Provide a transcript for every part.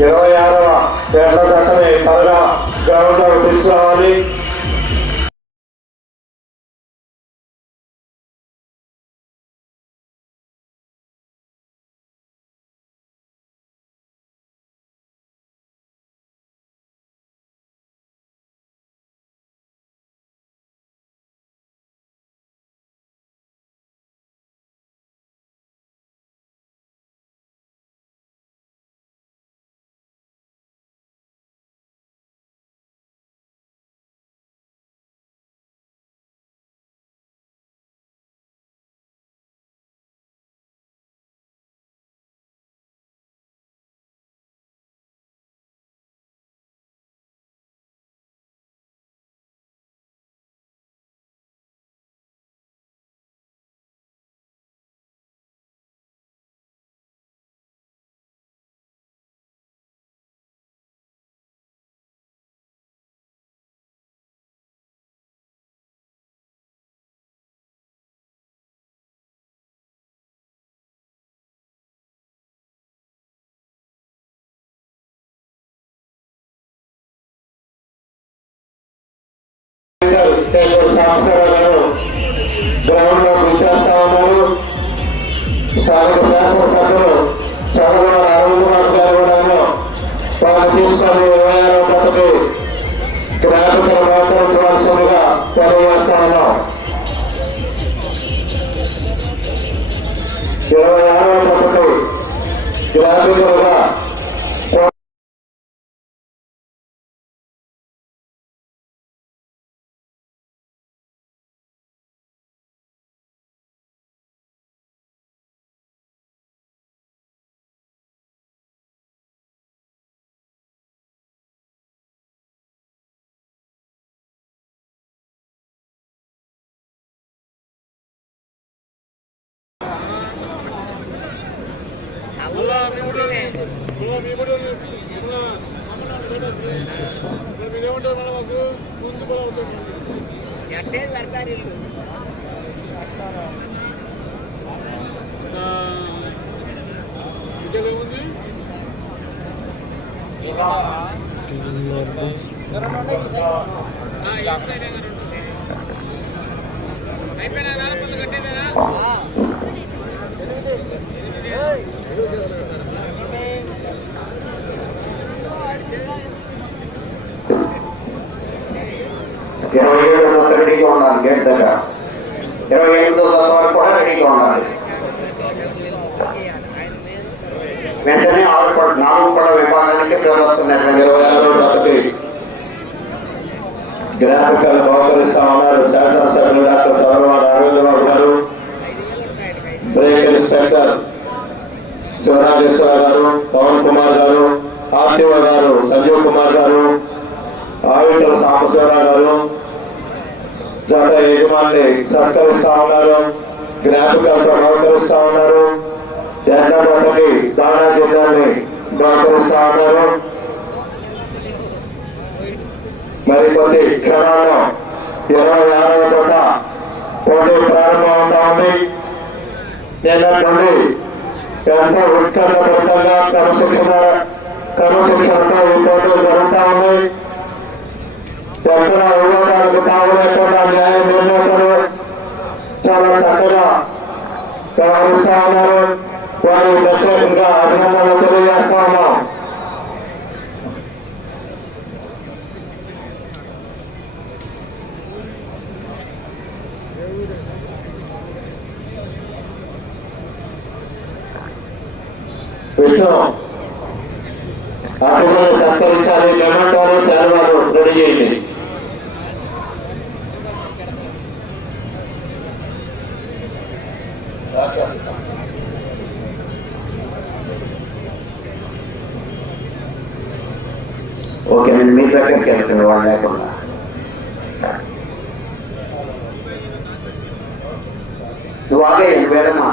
ఇరవై ఆరవ పేట చట్టమే త్వరగా గ్రౌండ్లో తీసుకురావాలి. సాంబశివరావు గారు గ్రౌండ్లో విచ్చేస్తా ఉన్నారు. స్థానిక శాసనసభ్యులు చంద్రబాబు అరవింద్ మాస్ గారు కూడా వారు తీసుకొని ఇరవై ఆరో పద్ధతి గ్రాఫికల్ మోసరించవలసిందిగా తెలియజేస్తా ఉన్నాం. ఇరవై ఆరో పద్ధతి గ్రాఫికల్ ఎట్టే పెడతారు ఇల్లు ఇరవై ఉండాలి గేట్ దగ్గర ఇరవై ఎనిమిదో తత్వ వరకు కూడా రెడీగా ఉండాలి ఆయన నేను వెంటనే ఆరు పడ నాలుగు పడ విభాగానికి ప్రదర్శనటువంటి ఇరవై ఆరో తరగతి గ్రాఫికల్ బహుకరిస్తా ఉన్నారు శాసనసభ్యులు డాక్టర్ చంద్రబాబు రాఘవేంద్రరావు గారు ఐదు వేలు ఉంటాయి ఆయనకి ఐదు బ్రేక్ ఇన్స్పెక్టర్ శివరాజేశ్వర గారు పవన్ కుమార్ గారు ఆర్టీఓ గారు సంజీవ్ కుమార్ గారు ఆవిటర్ సాంబశివరావు గారు జత యజమాని సత్కరిస్తా ఉన్నారు జ్ఞాపికలతో బహుకరిస్తా ఉన్నారు. ఎండ జతకి దానా జిల్లాని బహుకరిస్తా ఉన్నారు. మరికొద్ది క్షణాల్లో ఇరవై ఆరవ చోట పోటీ ప్రారంభం అవుతా ఉంది. నిన్నటి ఎంతో ఉత్కంఠభరితంగా క్రమశిక్షణ క్రమశిక్షణతో ఈ పోటీ జరుగుతా ఉంది ఎక్కడ Okay, I mean, maybe I can get it in one night on that. तो आगे वेड़मा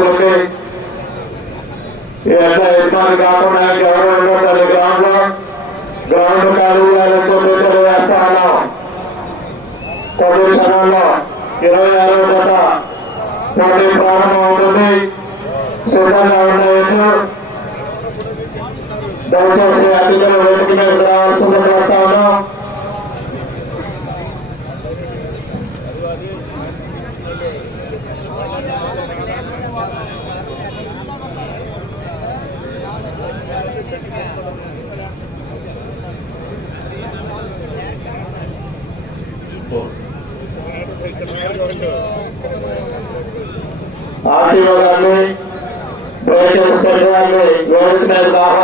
উপলক্ষে స్థానిక ఆకుండా గౌరవంలో తన గ్రౌండ్ లో గ్రౌండ్ కాలువలతో పెద్దలు వేస్తాను కొద్ది క్షణంలో ఇరవై ఆరో గత పోటీ ప్రారంభం అవుతుంది సిద్ధంగా ఉండేందుకు దయచేసి అతిథులు వెతికి రావాల్సింది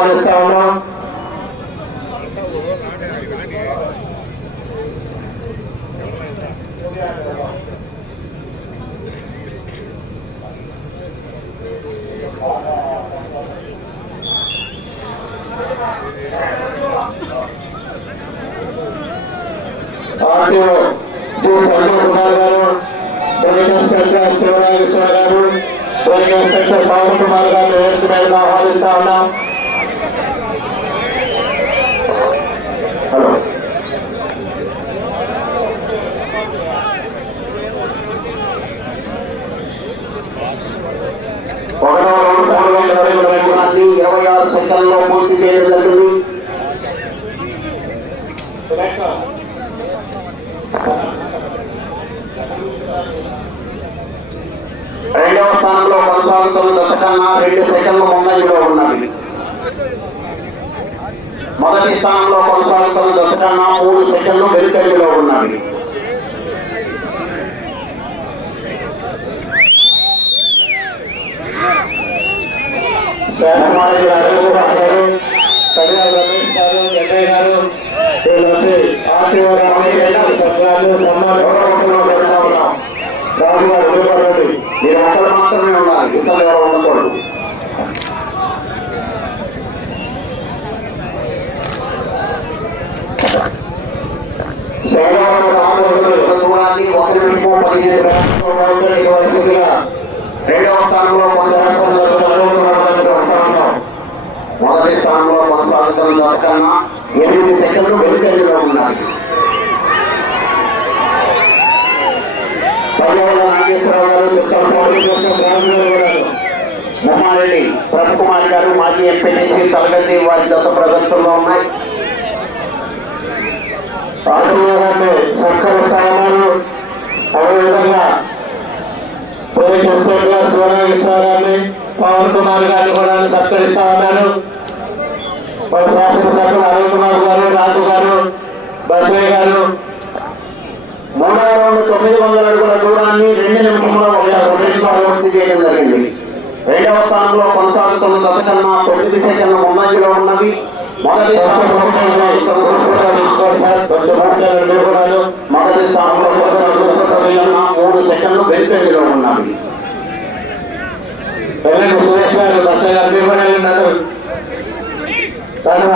మీద ఆహ్వానిస్తా ఉన్నాం ఆర్టీఓ జి సంజయ్ కుమార్ గారు బ్రేక్ ఇన్స్పెక్టర్ శివరాజేశ్వర గారు బ్రేక్ ఇన్స్పెక్టర్ పవన్ కుమార్ గారిని వేదిక మీద ఆహ్వానిస్తా ఉన్నాం ఒకటో రౌండ్ మూడు వందల ఇరవై ఇరవై ఆరు సెకండ్లో పూర్తి చేయడం జరిగింది. రెండవ స్థానంలో కొనసాగుతున్న దశ కన్నా రెండు సెకండ్లు ముందంజలో ఉన్నవి మొదటి స్థానంలో కొనసాగుతున్న దశ కన్నా మూడు సెకండ్లు వెనుకంజలో ఉన్నవి శాఖమారి గారు గారు కడియాల రమేష్ గారు ఎన్నయ్య గారు గారు రాజు గారు మీరు మాత్రమే ఇతరులు ఎవరు ఉండకూడదు పదిహేను రెండవ స్థానంలో పొందడం మొదటి స్థానంలో కొనసాగుతున్న దశ ఎనిమిది సెకండ్లు వెనుకంజలో ఉన్నాయి పర్యావరణ నాగేశ్వరరావు గారు చిత్తం పోటీ కోసం కుమార్ గారు మాజీ ఎంపీటీసీ తరగతి వారి గత ప్రదర్శనలో ఉన్నాయి. ఆర్టీఓ స్థానాలు అదేవిధంగా పోలీస్ ఇన్స్పెక్టర్ గారిని పవన్ కుమార్ గారిని కూడా సత్కరిస్తా ఉన్నాను. శాసనసభ్యులు అరుణ్ కుమార్ గారు రాజు గారు బసయ్య గారు. మూడవ రౌండ్ తొమ్మిది వందల అడుగుల దూరాన్ని రెండు నిమిషంలో పూర్తి చేయడం జరిగింది. రెండవ స్థానంలో కొనసాగుతున్న దశ కన్నా తొమ్మిది సెకండ్ల ముందంజలో ఉన్నవి. మొదటి స్థానంలో మొదటి స్థానంలో కొనసాగుతున్న మూడు సెకండ్లు వెనుకంజలో ఉన్నవి. వెల్లండి సురేష్ గారు బసయ్య గారు మీరు కూడా ఉన్నారు తర్వాత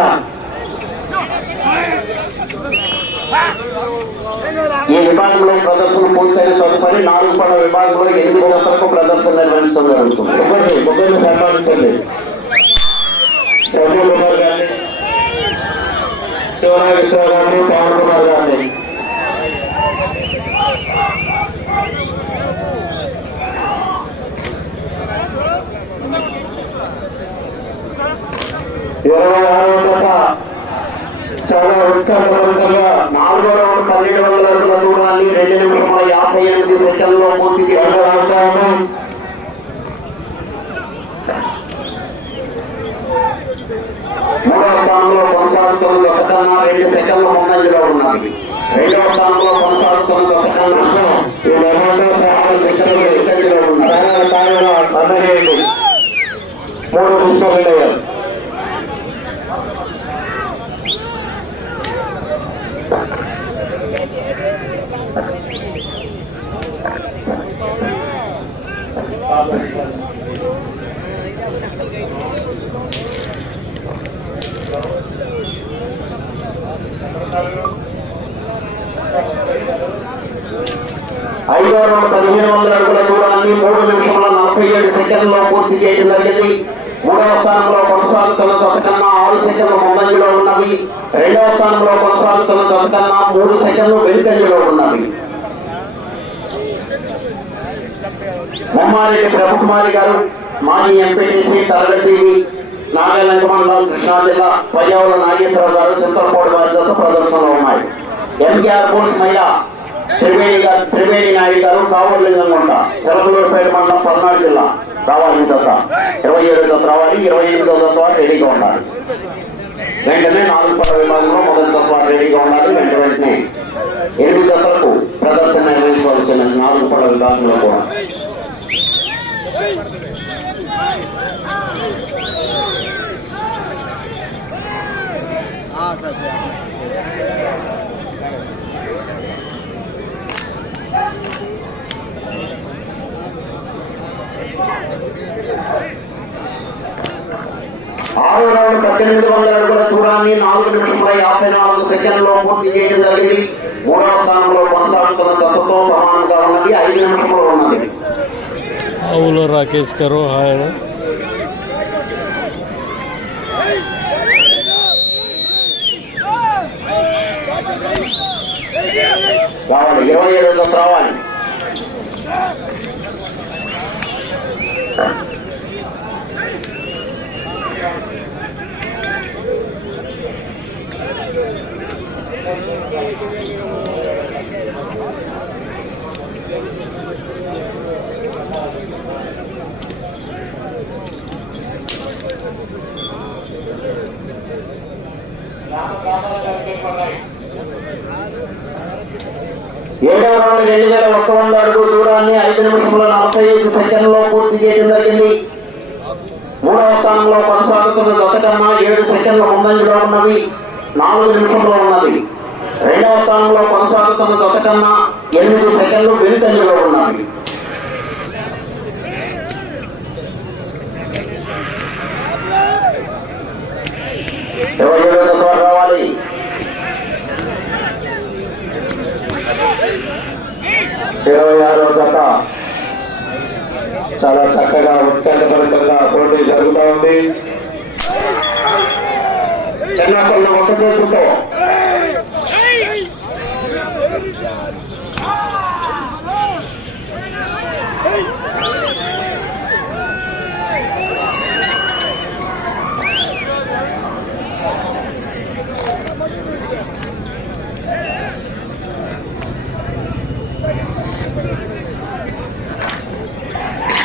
ఈ విభాగంలో ప్రదర్శన పూర్తయిన తదుపరి నాలుగు పడ విభాగంలో ఎనిమిది గంటలకు ప్రదర్శన నిర్వహించడం జరుగుతుంది ముగ్గురిని ముగ్గురిని సన్మానించండి సభ్యులు కుమార్ గారిని శివనాగేశ్వర గారిని పవన్ కుమార్ గారిని ఇరవై ఆరో జత చాలా ఉత్కంఠభరితంగా నాలుగో రౌండ్ పన్నెండు వందల అడుగుల దూరాన్ని రెండు నిమిషముల యాభై ఎనిమిది సెకండ్లో పూర్తి చేయడం మూడవ స్థానంలో కొనసాగుతున్న దశ కన్నా రెండు సెకండ్ల ముందంజలో ఉన్నది రెండవ స్థానంలో కొనసాగుతున్న దశ కన్నా ఈ నిర్మాణ సహాయ సెకండ్లు వెనుకంజలో ఉన్నది చాలా కార్యంలో అందజేయండి మూడు తీసుకోండి ఐదో రౌండ్ పదిహేను వందల అడుగుల దూరాన్ని మూడు నిమిషముల నలభై ఏడు సెకండ్లో పూర్తి చేయడం జరిగింది మూడవ స్థానంలో కొనసాగుతున్న దశకన్నా ఆరు సెకండ్లు ముందంజలో ఉన్నవి. రెండవ స్థానంలో కొనసాగుతున్న దశకన్నా మూడు సెకండ్లు వెనుకంజలో ఉన్నవి. బొమ్మారెడ్డి ప్రభుకుమారి గారు మాజీ ఎంపీటీసీ తరగతివి నాగాలంక మండలం కృష్ణా జిల్లా పర్యావరణ నాగేశ్వరరావు గారు చింతలపూడి వారి జత ప్రదర్శనలో ఉన్నాయి. ఎంకేఆర్ కోర్స్ మహిళ త్రివేణి గారు త్రివేణి నాయుడు గారు కావలింగంగుంట సెలవులూరుపేట మండలం పల్నాడు జిల్లా. రావాలి జత ఇరవై ఏడు జత రావాలి ఇరవై ఎనిమిదో జత వారు రెడీగా ఉండాలి. వెంటనే నాలుగు పడ విభాగంలో మొదటి జత వారు రెడీగా ఉండాలి. వెంట వెంటనే ఎనిమిది దశలకు ప్రదర్శన నిర్వహించవలసిన నాలుగు పడ విభాగంలో కూడా. ఆరు రౌండ్ పద్దెనిమిది వందల అడుగుల దూరాన్ని నాలుగు నిమిషముల యాభై నాలుగు సెకండ్లో పూర్తి చేయడం జరిగింది. మూడవ స్థానంలో కొనసాగుతున్న దత్తతో సమానంగా ఉన్నది. ఐదు నిమిషంలో ఉన్నది. అవులో రాకేష్ గారు హాయ్ రావాలి ఇరవై ఏడు జత రావాలి. ఏడవ రెండు వేల ఒక్క వంద అడుగు దూరాన్ని ఐదు నిమిషముల నలభై ఐదు సెకండ్లో పూర్తి చేయడం జరిగింది. మూడవ స్థానంలో కొనసాగుతున్న జత ఏడు సెకండ్ల ముందంజలో ఉన్నవి నాలుగు నిమిషంలో ఉన్నది రెండవ స్థానంలో కొనసాగుతున్న జత ఎనిమిది సెకండ్లు వెనుకంజలో ఉన్నవి ఇరవై ఏడో జత వారు రావాలి ఇరవై ఆరో జత చాలా చక్కగా ఉత్కంఠభరితంగా పోటీ జరుగుతూ ఉంది చెన్నాపల్లి ఒక చేతులతో.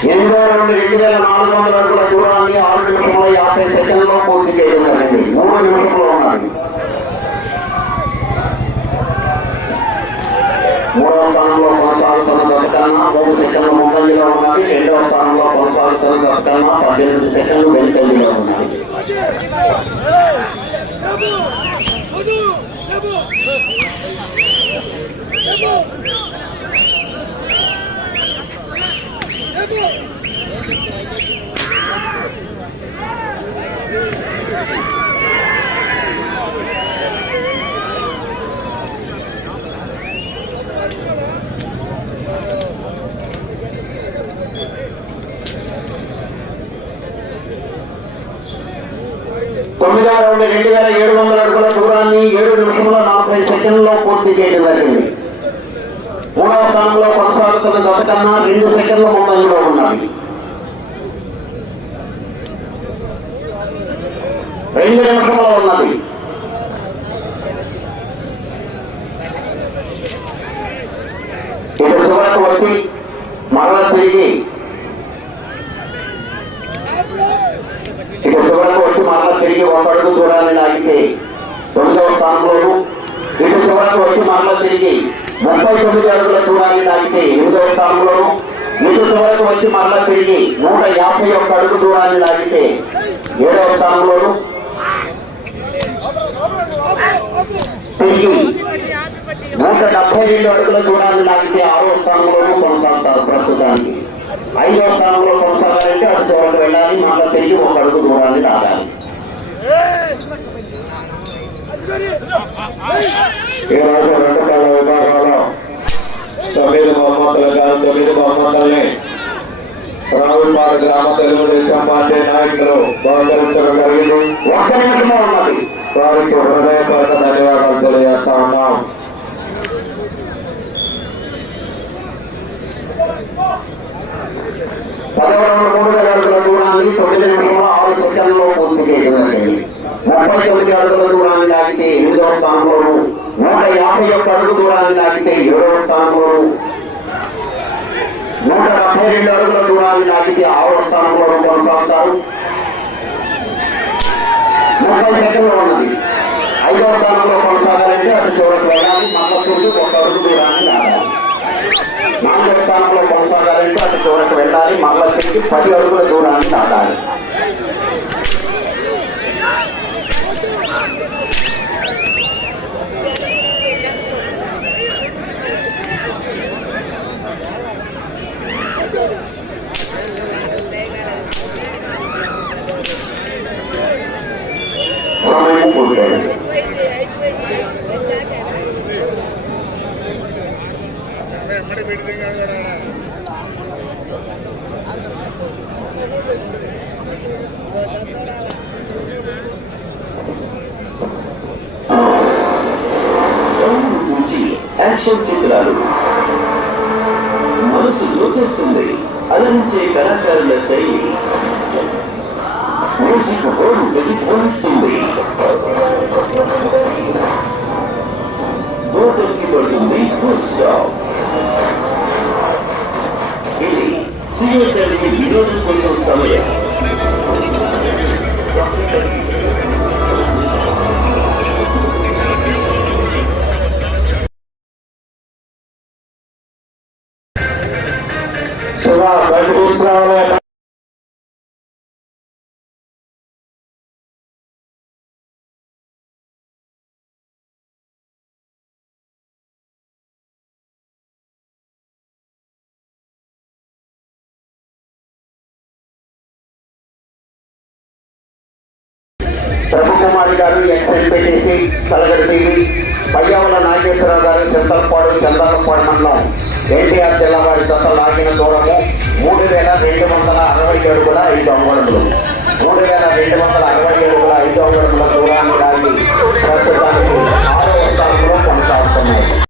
ఎనిమిదో రౌండ్ రెండు వేల నాలుగు వందల అడుగుల దూరాన్ని ఆరు నిమిషంలో యాభై సెకండ్లో పూర్తి చేయడం జరిగింది మూడు నిమిషంలో ఉన్నది మూడవ స్థానంలో కొనసాగుతున్న దశకన్నా మూడు సెకండ్ల ముందంజలో ఉన్నది రెండవ స్థానంలో కొనసాగుతున్న దశకన్నా పద్దెనిమిది సెకండ్లు వెనుకంజలో ఉన్నాయి తొమ్మిదో రౌండ్ రెండు వేల ఏడు వందల అడుగుల దూరాన్ని ఏడు నిమిషంలో నలభై సెకండ్లో పూర్తి చేయడం జరిగింది మూడవ స్థానంలో కొనసాగుతున్న జత కన్నా రెండు సెకండ్ల ముందంజలో ఉన్నది రెండు నిమిషంలో ఉన్నది. ఇటు చివరకు వచ్చి మరల తిరిగి ఇక చివరకు వచ్చి మరల తిరిగి ఒక అడుగు దూరాన్ని లాగితే తొమ్మిదవ స్థానంలోనూ చివరకు వచ్చి మనలో తిరిగి ముప్పై తొమ్మిది అడుగుల దూరాన్ని లాగితే ఎనిమిదవ స్థానంలోను ఇటు చివరకు వచ్చి మరలా తిరిగి నూట యాభై ఒక్క అడుగు దూరాన్ని లాగితే ఏడవ స్థానంలోను తిరిగి నూట డెబ్బై రెండు అడుగుల దూరాన్ని లాగితే ఆరో స్థానంలోనూ కొనసాగుతారు ప్రస్తుతానికి. ఐదవ స్థానంలో కొనసాగాలంటే అటు చివరికి వెళ్ళాలి మళ్ళీ తిరిగి ఒక అడుగు దూరాన్ని లాగాలి ఈ రోజు రెండు కాల విభాగాల్లో తొమ్మిది బహుమతులు కాదు తొమ్మిది బహుమతుల్ని రావులపాడు గ్రామ తెలుగుదేశం పార్టీ నాయకులు బహుకరించడం జరిగింది. ఒక్క నిమిషమే ఉన్నది. వారికి హృదయపూర్వక ధన్యవాదాలు తెలియజేస్తా ఉన్నాం. పదవ రౌండ్ మూడు వేల తొమ్మిది నిమిషంలో ఆరు సెకండ్లో పూర్తి చేయడం జరిగింది. ముప్పై తొమ్మిది అడుగుల దూరాన్ని లాగితే ఎనిమిదవ స్థానంలోను. నూట యాభై ఒక్క అడుగు దూరాన్ని లాగితే ఏడవ స్థానంలోను. నూట డెబ్బై రెండు అడుగుల దూరాన్ని లాగితే ఆరవ స్థానంలోను కొనసాగుతారు. ముప్పై సెకండ్లో ఉన్నది. ఐదవ స్థానంలో కొనసాగాలంటే అటు చివరికి వెళ్ళాలి. మళ్ళా చుట్టూ ఒక అడుగు దూరాన్ని లాగాలి. నాలుగవ స్థానంలో కొనసాగాలంటే అటు చివరికి వెళ్ళాలి. మళ్ళా తిరిగి పది అడుగుల దూరాన్ని దాటాలి ذكر لسيد يوسف غربة أنسوي Total que dormi função. Ele, senhor televisores, foi o tamanho. Prabhukumari గారు ఎక్సైజ్ పెట్టేసి కలగడి టీవీ పయ్యావుల నాగేశ్వరరావు గారు చింతలపాడు చందలపాడు మండలం ఎన్టీఆర్ జిల్లా వారి జత లాగిన దూరము మూడు వేల రెండు వందల అరవై ఏడు కూడా ఐదు అంగుళములు మూడు వేల రెండు వందల అరవై కూడా ఐదు అంగుళముల దూరాన్ని దాన్ని ప్రస్తుతానికి ఆరవ స్థానంలో కొనసాగుతున్నాయి.